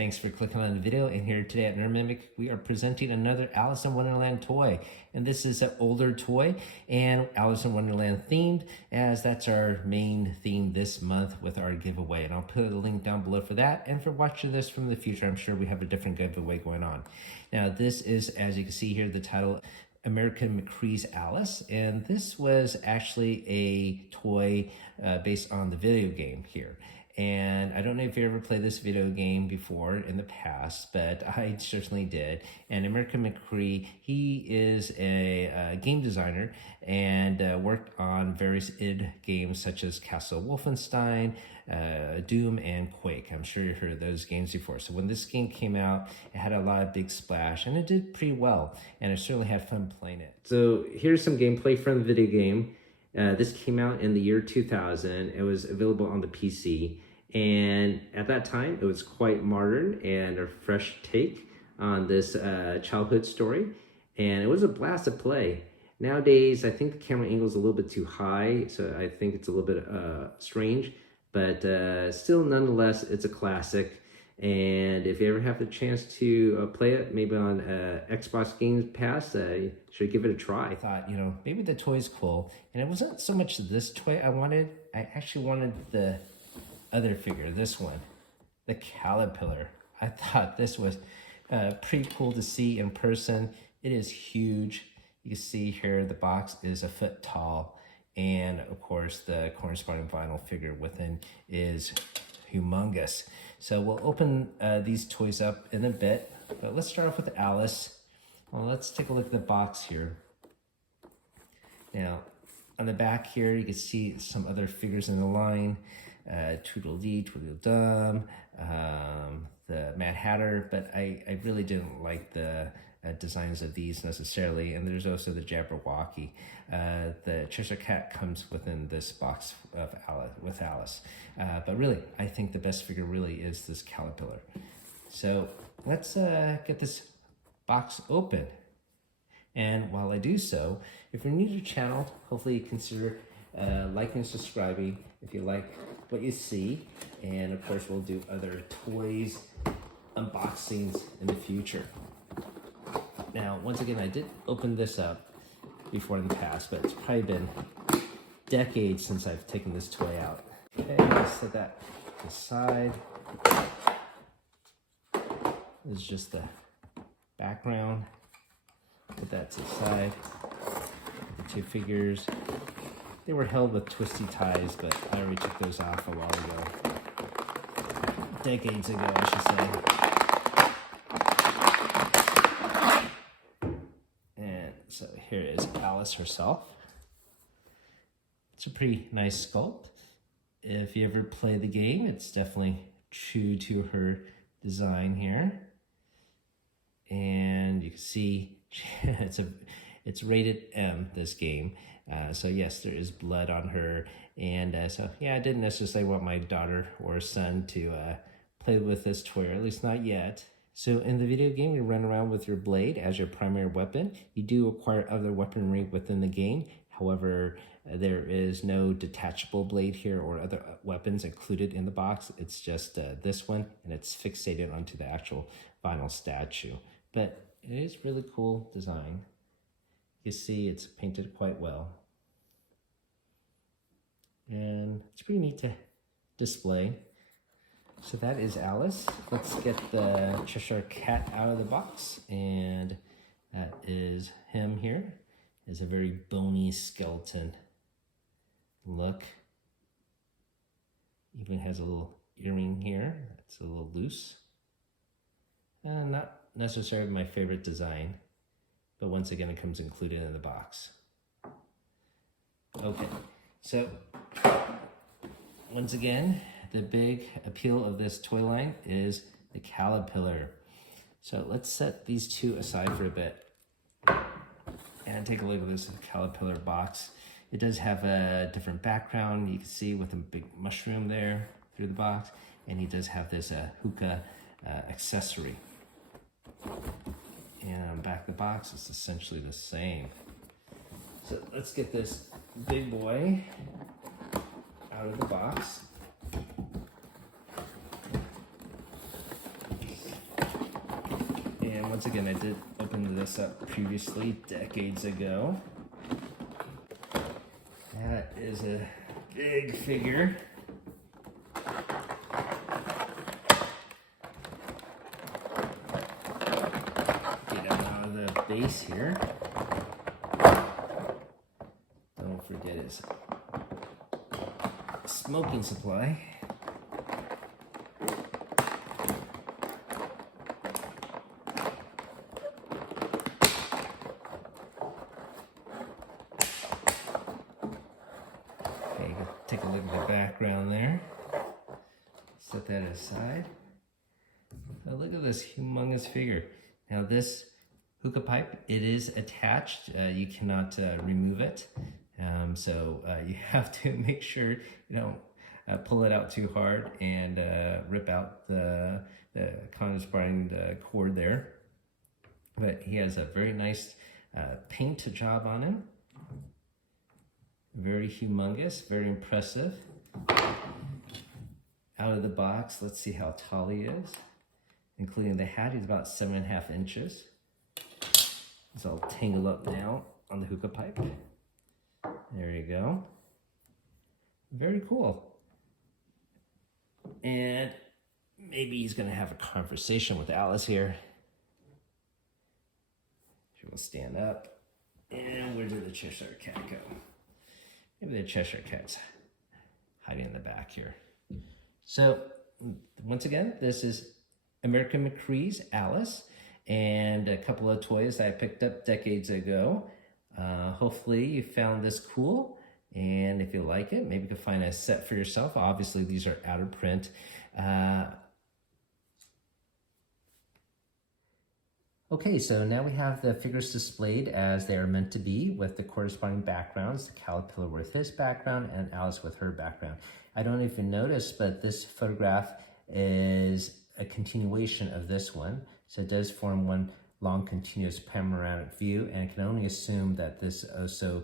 Thanks for clicking on the video, and here today at Nerdmimic, we are presenting another Alice in Wonderland toy. And this is an older toy and Alice in Wonderland themed, as that's our main theme this month with our giveaway. And I'll put a link down below for that. And for watching this from the future, I'm sure we have a different giveaway going on. Now, this is, as you can see here, the title, American McGee's Alice, and this was actually a toy based on the video game here. And I don't know if you ever played this video game before in the past, but I certainly did. And American McGee, he is a game designer and worked on various id games such as Castle Wolfenstein, Doom, and Quake. I'm sure you've heard of those games before. So when this game came out, it had a lot of big splash, and it did pretty well. And I certainly had fun playing it. So here's some gameplay from the video game. This came out in the year 2000. It was available on the PC. And at that time, it was quite modern and a fresh take on this childhood story. And it was a blast to play. Nowadays, I think the camera angle is a little bit too high, so I think it's a little bit strange. But still, nonetheless, it's a classic. And if you ever have the chance to play it, maybe on Xbox Game Pass, you should give it a try. I thought, maybe the toy's cool. And it wasn't so much this toy I wanted. I actually wanted the other figure, this one, the caterpillar. I thought this was pretty cool to see in person. It is huge. You can see here the box is a foot tall, and of course the corresponding vinyl figure within is humongous. So we'll open these toys up in a bit, but let's start off with Alice. Well, let's take a look at the box here. Now, on the back here, you can see some other figures in the line. Tweedledee, Tweedledum, the Mad Hatter, but I really didn't like the designs of these necessarily. And there's also the Jabberwocky. The Cheshire Cat comes within this box of Alice. But really, I think the best figure really is this caterpillar. So let's get this box open. And while I do so, if you're new to the channel, hopefully consider liking and subscribing if you like what you see. And of course, we'll do other toys unboxings in the future. Now, once again, I did open this up before in the past, but it's probably been decades since I've taken this toy out. Okay, let's set that aside. This is just the background. Put that to the side. The two figures. They were held with twisty ties, but I already took those off a while ago. Decades ago, I should say. And so here is Alice herself. It's a pretty nice sculpt. If you ever play the game, it's definitely true to her design here. And you can see it's rated M, this game. So yes, there is blood on her. And so yeah, I didn't necessarily want my daughter or son to play with this toy, or at least not yet. So in the video game, you run around with your blade as your primary weapon. You do acquire other weaponry within the game. However, there is no detachable blade here or other weapons included in the box. It's just this one, and it's fixated onto the actual vinyl statue. But it is really cool design. You see it's painted quite well. And it's pretty neat to display. So that is Alice. Let's get the Cheshire Cat out of the box. And that is him here. It's a very bony skeleton look. Even has a little earring here. It's a little loose. Not necessarily my favorite design, but once again, it comes included in the box. Okay, so once again, the big appeal of this toy line is the caterpillar. So let's set these two aside for a bit and take a look at this caterpillar box. It does have a different background. You can see with a big mushroom there through the box, and he does have this hookah accessory. And on the back of the box, it's essentially the same. So let's get this big boy out of the box. once again, I did open this up previously, decades ago. That is a big figure. Get him out of the base here. Don't forget his smoking supply. Okay, take a look at the background there. Set that aside. Now look at this humongous figure. Now this hookah pipe, it is attached. You cannot remove it. So you have to make sure you don't pull it out too hard and rip out the counterspring cord there. But he has a very nice paint job on him. Very humongous, very impressive. Out of the box, let's see how tall he is. Including the hat, he's about 7.5 inches. It's all tangled up now on the hookah pipe. There you go. Very cool. And maybe he's gonna have a conversation with Alice here. She will stand up. And where did the Cheshire Cat go? Maybe the Cheshire Cat's hiding in the back here. So, once again, this is American McGee's Alice and a couple of toys that I picked up decades ago. Hopefully you found this cool, and if you like it, maybe you can find a set for yourself. Obviously, these are out of print. Okay, so now we have the figures displayed as they are meant to be with the corresponding backgrounds, the caterpillar with his background and Alice with her background. I don't know if you noticed, but this photograph is a continuation of this one. So it does form one long continuous panoramic view, and I can only assume that this also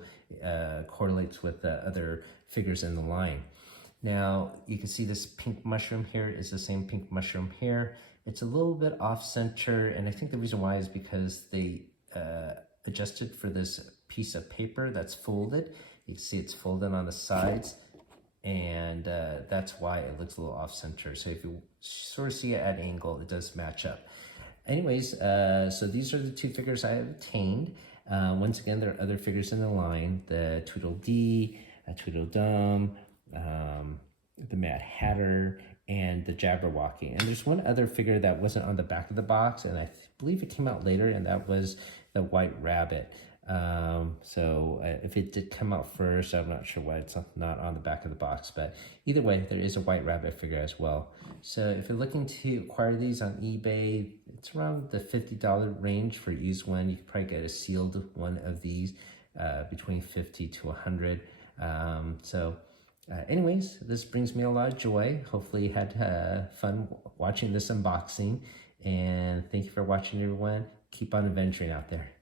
correlates with the other figures in the line. Now, you can see this pink mushroom here is the same pink mushroom here. It's a little bit off center, and I think the reason why is because they adjusted for this piece of paper that's folded. You can see it's folded on the sides, and that's why it looks a little off center. So if you sort of see it at an angle, it does match up. Anyways, so these are the two figures I have obtained. Once again, there are other figures in the line, the Tweedledee, Tweedledum, the Mad Hatter, and the Jabberwocky. And there's one other figure that wasn't on the back of the box, and I believe it came out later, and that was the White Rabbit. So if it did come out first, I'm not sure why it's not on the back of the box, but either way, there is a White Rabbit figure as well. So if you're looking to acquire these on eBay, it's around the $50 range for used one. You could probably get a sealed one of these between $50 to $100. Anyways, this brings me a lot of joy. Hopefully you had fun watching this unboxing, and thank you for watching, everyone. Keep on adventuring out there.